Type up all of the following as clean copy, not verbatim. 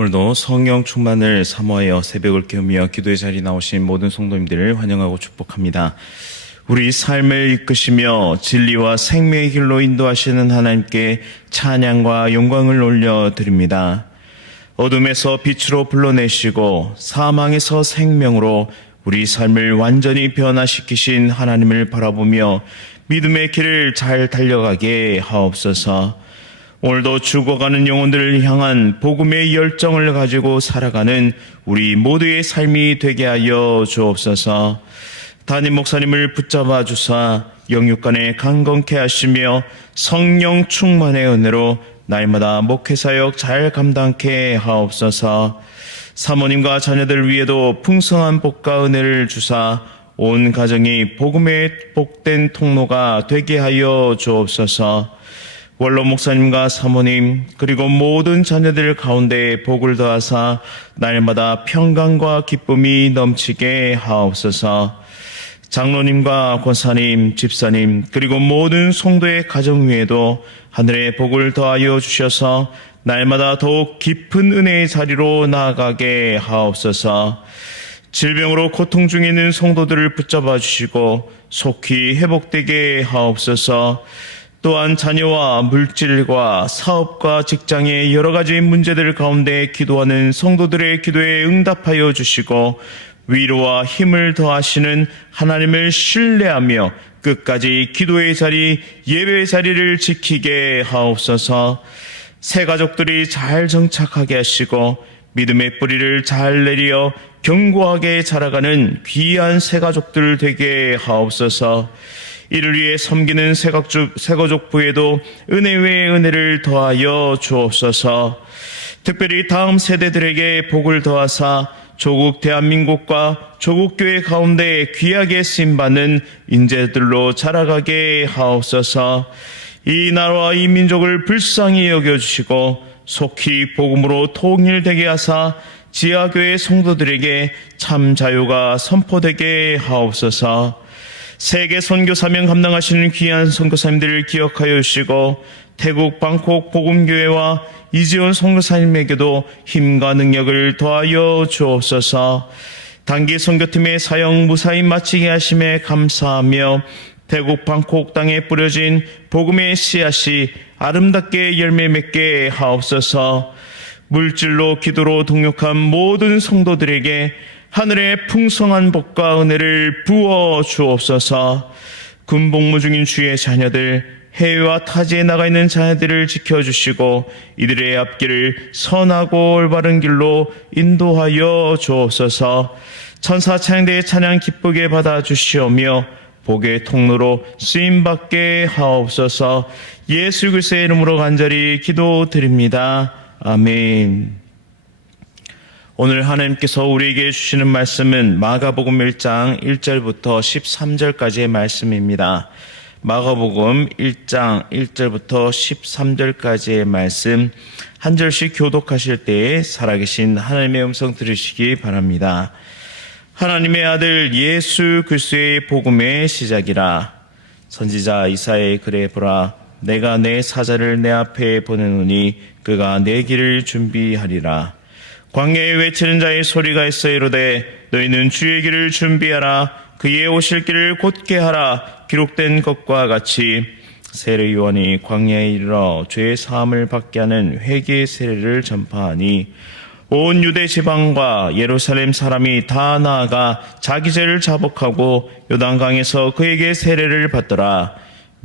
오늘도 성령 충만을 사모하여 새벽을 깨우며 기도의 자리에 나오신 모든 성도님들을 환영하고 축복합니다. 우리 삶을 이끄시며 진리와 생명의 길로 인도하시는 하나님께 찬양과 영광을 올려드립니다. 어둠에서 빛으로 불러내시고 사망에서 생명으로 우리 삶을 완전히 변화시키신 하나님을 바라보며 믿음의 길을 잘 달려가게 하옵소서. 오늘도 죽어가는 영혼들을 향한 복음의 열정을 가지고 살아가는 우리 모두의 삶이 되게 하여 주옵소서. 담임 목사님을 붙잡아 주사 영육간에 강건케 하시며 성령 충만의 은혜로 날마다 목회사역 잘 감당케 하옵소서. 사모님과 자녀들 위에도 풍성한 복과 은혜를 주사 온 가정이 복음의 복된 통로가 되게 하여 주옵소서. 원로 목사님과 사모님 그리고 모든 자녀들 가운데 복을 더하사 날마다 평강과 기쁨이 넘치게 하옵소서. 장로님과 권사님, 집사님 그리고 모든 성도의 가정 위에도 하늘의 복을 더하여 주셔서 날마다 더욱 깊은 은혜의 자리로 나아가게 하옵소서. 질병으로 고통 중에 있는 성도들을 붙잡아 주시고 속히 회복되게 하옵소서. 또한 자녀와 물질과 사업과 직장의 여러 가지 문제들 가운데 기도하는 성도들의 기도에 응답하여 주시고 위로와 힘을 더하시는 하나님을 신뢰하며 끝까지 기도의 자리, 예배의 자리를 지키게 하옵소서. 새 가족들이 잘 정착하게 하시고 믿음의 뿌리를 잘 내리어 견고하게 자라가는 귀한 새 가족들 되게 하옵소서. 이를 위해 섬기는 새가족부에도 은혜 외에 은혜를 더하여 주옵소서. 특별히 다음 세대들에게 복을 더하사 조국 대한민국과 조국교회 가운데 귀하게 쓰임받는 인재들로 자라가게 하옵소서. 이 나라와 이 민족을 불쌍히 여겨주시고 속히 복음으로 통일되게 하사 지하교회 성도들에게 참 자유가 선포되게 하옵소서. 세계 선교 사명 감당하시는 귀한 선교사님들을 기억하여 주시고 태국 방콕 복음교회와 이지원 선교사님에게도 힘과 능력을 더하여 주옵소서. 단기 선교팀의 사역 무사히 마치게 하심에 감사하며 태국 방콕 땅에 뿌려진 복음의 씨앗이 아름답게 열매 맺게 하옵소서. 물질로 기도로 동역한 모든 성도들에게 하늘의 풍성한 복과 은혜를 부어 주옵소서. 군복무 중인 주의 자녀들, 해외와 타지에 나가 있는 자녀들을 지켜주시고 이들의 앞길을 선하고 올바른 길로 인도하여 주옵소서. 천사 찬양대의 찬양 기쁘게 받아주시오며 복의 통로로 쓰임받게 하옵소서. 예수 그리스도의 이름으로 간절히 기도드립니다. 아멘. 오늘 하나님께서 우리에게 주시는 말씀은 마가복음 1장 1절부터 13절까지의 말씀입니다. 마가복음 1장 1절부터 13절까지의 말씀 한 절씩 교독하실 때에 살아계신 하나님의 음성 들으시기 바랍니다. 하나님의 아들 예수 그리스도의 복음의 시작이라. 선지자 이사야의 글에 보라. 내가 내 사자를 내 앞에 보내노니 그가 내 길을 준비하리라. 광야에 외치는 자의 소리가 있어 이르되 너희는 주의 길을 준비하라. 그의 오실 길을 곧게 하라. 기록된 것과 같이 세례 요한이 광야에 이르러 죄의 사함을 받게 하는 회개의 세례를 전파하니 온 유대 지방과 예루살렘 사람이 다 나아가 자기 죄를 자복하고 요단강에서 그에게 세례를 받더라.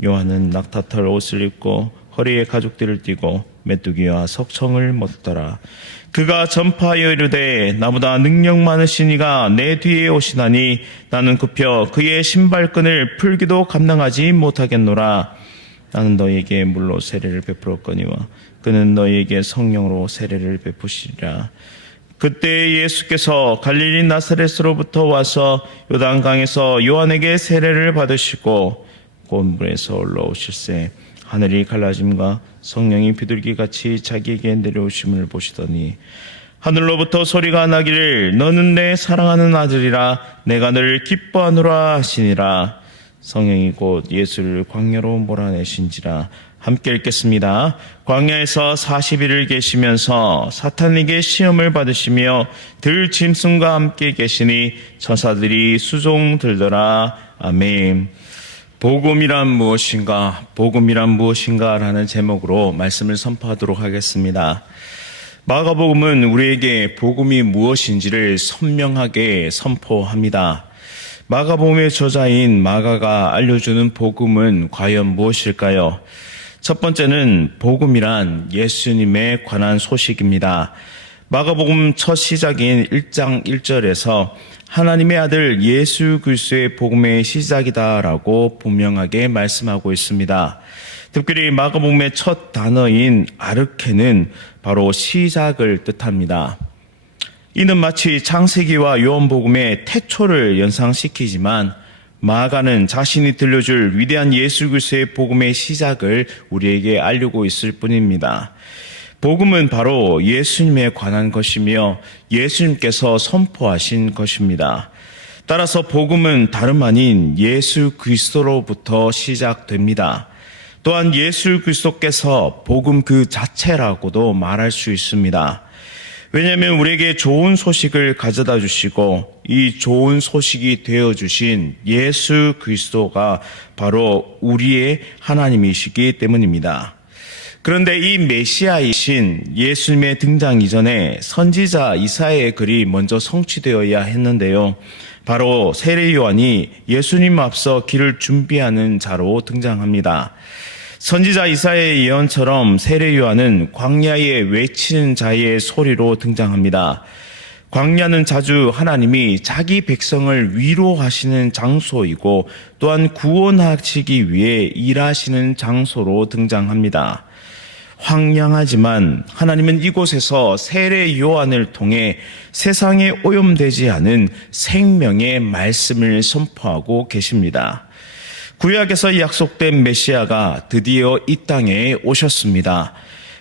요한은 낙타털 옷을 입고 허리에 가죽띠를 띠고 메뚜기와 석청을 먹더라. 그가 전파하여 이르되 나보다 능력 많으신 이가 내 뒤에 오시나니 나는 굽혀 그의 신발끈을 풀기도 감당하지 못하겠노라. 나는 너희에게 물로 세례를 베풀었거니와 그는 너희에게 성령으로 세례를 베푸시리라. 그때 예수께서 갈릴리 나사렛으로부터 와서 요단강에서 요한에게 세례를 받으시고 곧 물에서 올라오실새 하늘이 갈라짐과 성령이 비둘기같이 자기에게 내려오심을 보시더니 하늘로부터 소리가 나기를 너는 내 사랑하는 아들이라 내가 너를 기뻐하노라 하시니라. 성령이 곧 예수를 광야로 몰아내신지라. 함께 읽겠습니다. 광야에서 40일을 계시면서 사탄에게 시험을 받으시며 들 짐승과 함께 계시니 천사들이 수종 들더라. 아멘. 복음이란 무엇인가? 복음이란 무엇인가? 라는 제목으로 말씀을 선포하도록 하겠습니다. 마가복음은 우리에게 복음이 무엇인지를 선명하게 선포합니다. 마가복음의 저자인 마가가 알려주는 복음은 과연 무엇일까요? 첫 번째는 복음이란 예수님에 관한 소식입니다. 마가복음 첫 시작인 1장 1절에서 하나님의 아들 예수 그리스도의 복음의 시작이다라고 분명하게 말씀하고 있습니다. 특별히 마가복음의 첫 단어인 아르케는 바로 시작을 뜻합니다. 이는 마치 창세기와 요한복음의 태초를 연상시키지만 마가는 자신이 들려줄 위대한 예수 그리스도의 복음의 시작을 우리에게 알리고 있을 뿐입니다. 복음은 바로 예수님에 관한 것이며 예수님께서 선포하신 것입니다. 따라서 복음은 다름 아닌 예수 그리스도로부터 시작됩니다. 또한 예수 그리스도께서 복음 그 자체라고도 말할 수 있습니다. 왜냐하면 우리에게 좋은 소식을 가져다 주시고 이 좋은 소식이 되어주신 예수 그리스도가 바로 우리의 하나님이시기 때문입니다. 그런데 이 메시아이신 예수님의 등장 이전에 선지자 이사야의 글이 먼저 성취되어야 했는데요. 바로 세례 요한이 예수님 앞서 길을 준비하는 자로 등장합니다. 선지자 이사야의 예언처럼 세례 요한은 광야에 외치는 자의 소리로 등장합니다. 광야는 자주 하나님이 자기 백성을 위로하시는 장소이고 또한 구원하시기 위해 일하시는 장소로 등장합니다. 황량하지만 하나님은 이곳에서 세례 요한을 통해 세상에 오염되지 않은 생명의 말씀을 선포하고 계십니다. 구약에서 약속된 메시아가 드디어 이 땅에 오셨습니다.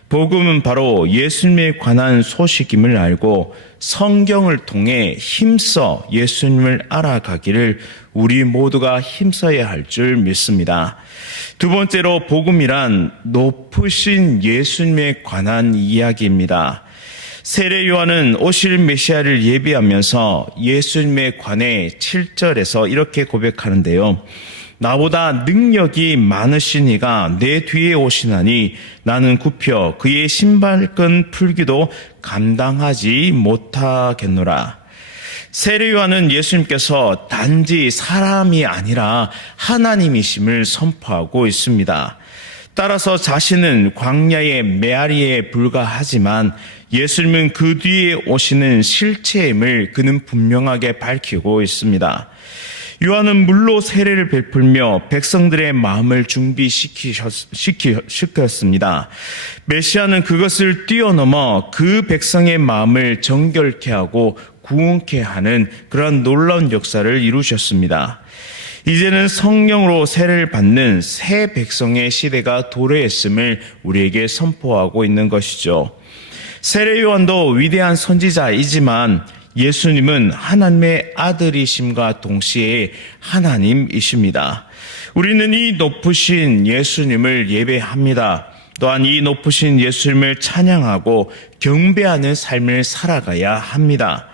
복음은 바로 예수님에 관한 소식임을 알고 성경을 통해 힘써 예수님을 알아가기를 우리 모두가 힘써야 할 줄 믿습니다. 두 번째로 복음이란 높으신 예수님에 관한 이야기입니다. 세례 요한은 오실 메시아를 예비하면서 예수님에 관해 7절에서 이렇게 고백하는데요. 나보다 능력이 많으신 이가 내 뒤에 오시나니 나는 굽혀 그의 신발끈 풀기도 감당하지 못하겠노라. 세례 요한은 예수님께서 단지 사람이 아니라 하나님이심을 선포하고 있습니다. 따라서 자신은 광야의 메아리에 불과하지만 예수님은 그 뒤에 오시는 실체임을 그는 분명하게 밝히고 있습니다. 요한은 물로 세례를 베풀며 백성들의 마음을 준비시켰습니다. 메시아는 그것을 뛰어넘어 그 백성의 마음을 정결케 하고 구원케 하는 그런 놀라운 역사를 이루셨습니다. 이제는 성령으로 세례를 받는 새 백성의 시대가 도래했음을 우리에게 선포하고 있는 것이죠. 세례 요한도 위대한 선지자이지만 예수님은 하나님의 아들이심과 동시에 하나님이십니다. 우리는 이 높으신 예수님을 예배합니다. 또한 이 높으신 예수님을 찬양하고 경배하는 삶을 살아가야 합니다.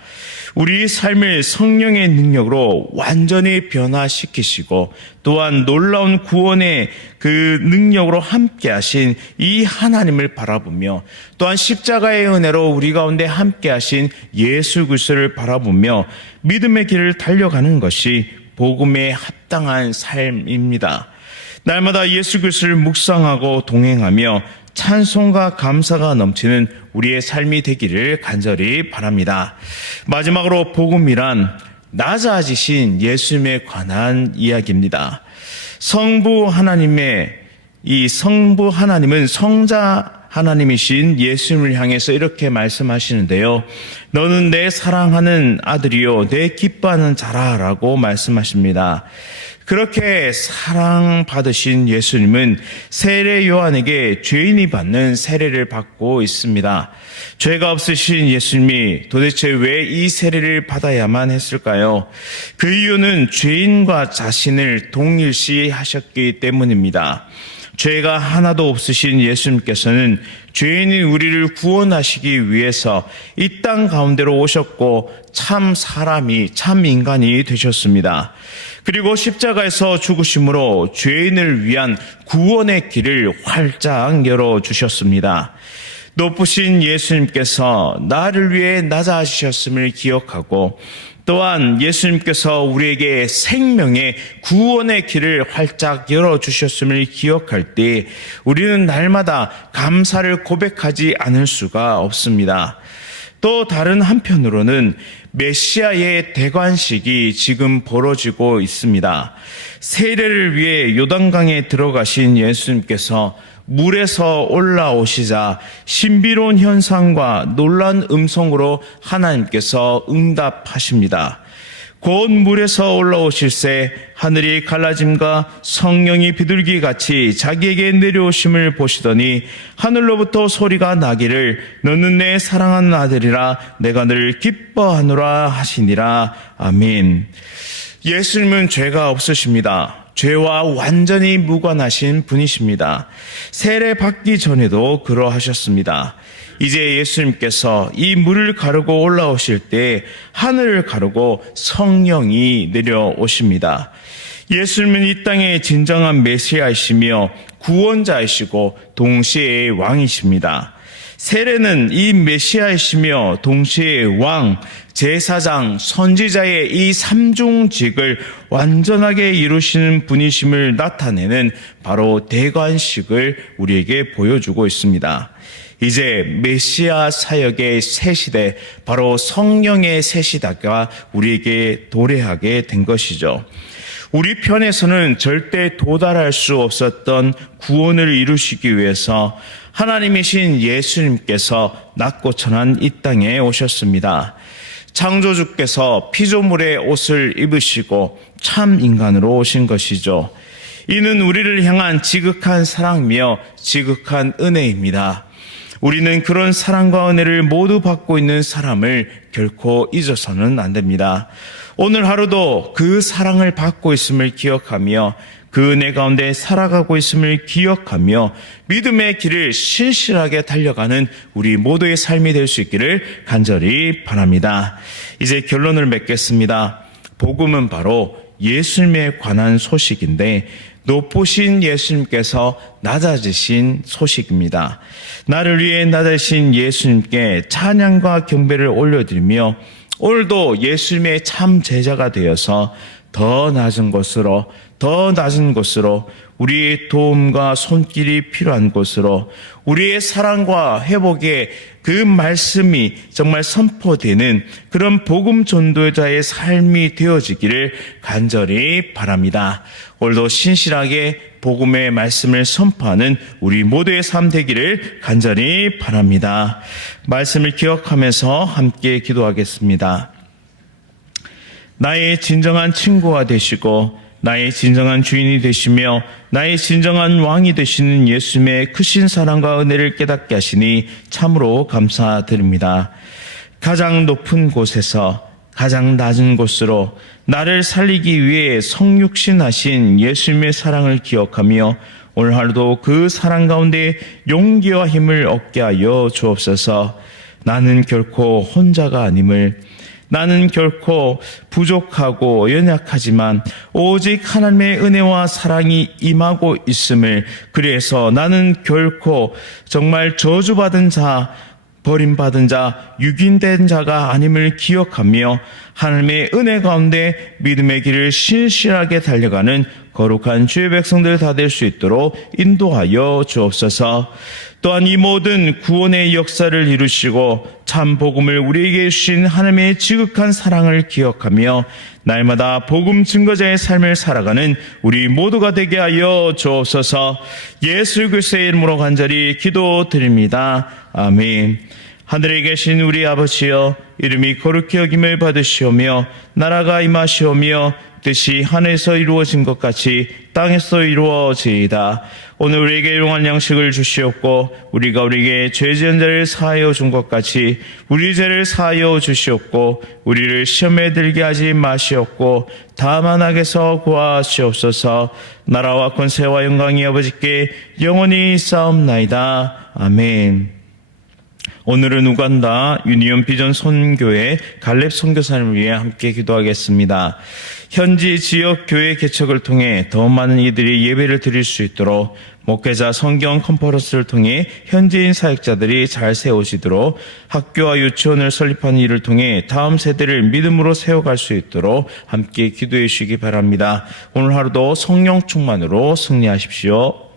우리 삶을 성령의 능력으로 완전히 변화시키시고 또한 놀라운 구원의 그 능력으로 함께 하신 이 하나님을 바라보며 또한 십자가의 은혜로 우리 가운데 함께 하신 예수 그리스도를 바라보며 믿음의 길을 달려가는 것이 복음에 합당한 삶입니다. 날마다 예수 그리스도를 묵상하고 동행하며 찬송과 감사가 넘치는 우리의 삶이 되기를 간절히 바랍니다. 마지막으로 복음이란 낮아지신 예수님에 관한 이야기입니다. 성부 하나님은 성자 하나님이신 예수님을 향해서 이렇게 말씀하시는데요. 너는 내 사랑하는 아들이요 내 기뻐하는 자라라고 말씀하십니다. 그렇게 사랑받으신 예수님은 세례 요한에게 죄인이 받는 세례를 받고 있습니다. 죄가 없으신 예수님이 도대체 왜 이 세례를 받아야만 했을까요? 그 이유는 죄인과 자신을 동일시 하셨기 때문입니다. 죄가 하나도 없으신 예수님께서는 죄인인 우리를 구원하시기 위해서 이 땅 가운데로 오셨고 참 사람이, 참 인간이 되셨습니다. 그리고 십자가에서 죽으심으로 죄인을 위한 구원의 길을 활짝 열어주셨습니다. 높으신 예수님께서 나를 위해 낮아지셨음을 기억하고 또한 예수님께서 우리에게 생명의 구원의 길을 활짝 열어주셨음을 기억할 때 우리는 날마다 감사를 고백하지 않을 수가 없습니다. 또 다른 한편으로는 메시아의 대관식이 지금 벌어지고 있습니다. 세례를 위해 요단강에 들어가신 예수님께서 물에서 올라오시자 신비로운 현상과 놀라운 음성으로 하나님께서 응답하십니다. 곧 물에서 올라오실새 하늘이 갈라짐과 성령이 비둘기같이 자기에게 내려오심을 보시더니 하늘로부터 소리가 나기를 너는 내 사랑하는 아들이라 내가 늘 기뻐하노라 하시니라. 아멘. 예수님은 죄가 없으십니다. 죄와 완전히 무관하신 분이십니다. 세례 받기 전에도 그러하셨습니다. 이제 예수님께서 이 물을 가르고 올라오실 때 하늘을 가르고 성령이 내려오십니다. 예수님은 이 땅의 진정한 메시아이시며 구원자이시고 동시에 왕이십니다. 세례는 이 메시아이시며 동시에 왕, 제사장, 선지자의 이 삼중직을 완전하게 이루시는 분이심을 나타내는 바로 대관식을 우리에게 보여주고 있습니다. 이제 메시아 사역의 새 시대, 바로 성령의 새 시대가 우리에게 도래하게 된 것이죠. 우리 편에서는 절대 도달할 수 없었던 구원을 이루시기 위해서 하나님이신 예수님께서 낮고 천한 이 땅에 오셨습니다. 창조주께서 피조물의 옷을 입으시고 참 인간으로 오신 것이죠. 이는 우리를 향한 지극한 사랑이며 지극한 은혜입니다. 우리는 그런 사랑과 은혜를 모두 받고 있는 사람을 결코 잊어서는 안 됩니다. 오늘 하루도 그 사랑을 받고 있음을 기억하며 그 은혜 가운데 살아가고 있음을 기억하며 믿음의 길을 신실하게 달려가는 우리 모두의 삶이 될 수 있기를 간절히 바랍니다. 이제 결론을 맺겠습니다. 복음은 바로 예수님에 관한 소식인데 높으신 예수님께서 낮아지신 소식입니다. 나를 위해 낮아지신 예수님께 찬양과 경배를 올려드리며 오늘도 예수님의 참 제자가 되어서 더 낮은 곳으로 우리의 도움과 손길이 필요한 곳으로 우리의 사랑과 회복의 그 말씀이 정말 선포되는 그런 복음 전도자의 삶이 되어지기를 간절히 바랍니다. 오늘도 신실하게 복음의 말씀을 선포하는 우리 모두의 삶 되기를 간절히 바랍니다. 말씀을 기억하면서 함께 기도하겠습니다. 나의 진정한 친구가 되시고 나의 진정한 주인이 되시며 나의 진정한 왕이 되시는 예수님의 크신 사랑과 은혜를 깨닫게 하시니 참으로 감사드립니다. 가장 높은 곳에서 가장 낮은 곳으로 나를 살리기 위해 성육신하신 예수님의 사랑을 기억하며 오늘 하루도 그 사랑 가운데 용기와 힘을 얻게 하여 주옵소서. 나는 결코 혼자가 아님을, 나는 결코 부족하고 연약하지만 오직 하나님의 은혜와 사랑이 임하고 있음을, 그래서 나는 결코 정말 저주받은 자, 버림받은 자, 유긴된 자가 아님을 기억하며 하나님의 은혜 가운데 믿음의 길을 신실하게 달려가는 거룩한 주의 백성들 다 될 수 있도록 인도하여 주옵소서. 또한 이 모든 구원의 역사를 이루시고 참 복음을 우리에게 주신 하나님의 지극한 사랑을 기억하며 날마다 복음 증거자의 삶을 살아가는 우리 모두가 되게 하여 주옵소서. 예수 그리스도의 이름으로 간절히 기도드립니다. 아멘. 하늘에 계신 우리 아버지여, 이름이 거룩히 여김을 받으시오며 나라가 임하시오며 뜻이 하늘에서 이루어진 것 같이 땅에서 이루어지이다. 오늘 우리에게 일용할 양식을 주시옵고 우리가 우리에게 죄 지은 자를 사하여 준 것 같이 우리 죄를 사하여 주시옵고 우리를 시험에 들게 하지 마시옵고 다만 악에서 구하시옵소서. 나라와 권세와 영광이 아버지께 영원히 쌓옵나이다. 아멘. 오늘은 우간다 유니온 비전 선교회 갈렙 선교사님을 위해 함께 기도하겠습니다. 현지 지역 교회 개척을 통해 더 많은 이들이 예배를 드릴 수 있도록 목회자 성경 컨퍼런스를 통해 현지인 사역자들이 잘 세워지도록 학교와 유치원을 설립하는 일을 통해 다음 세대를 믿음으로 세워갈 수 있도록 함께 기도해 주시기 바랍니다. 오늘 하루도 성령 충만으로 승리하십시오.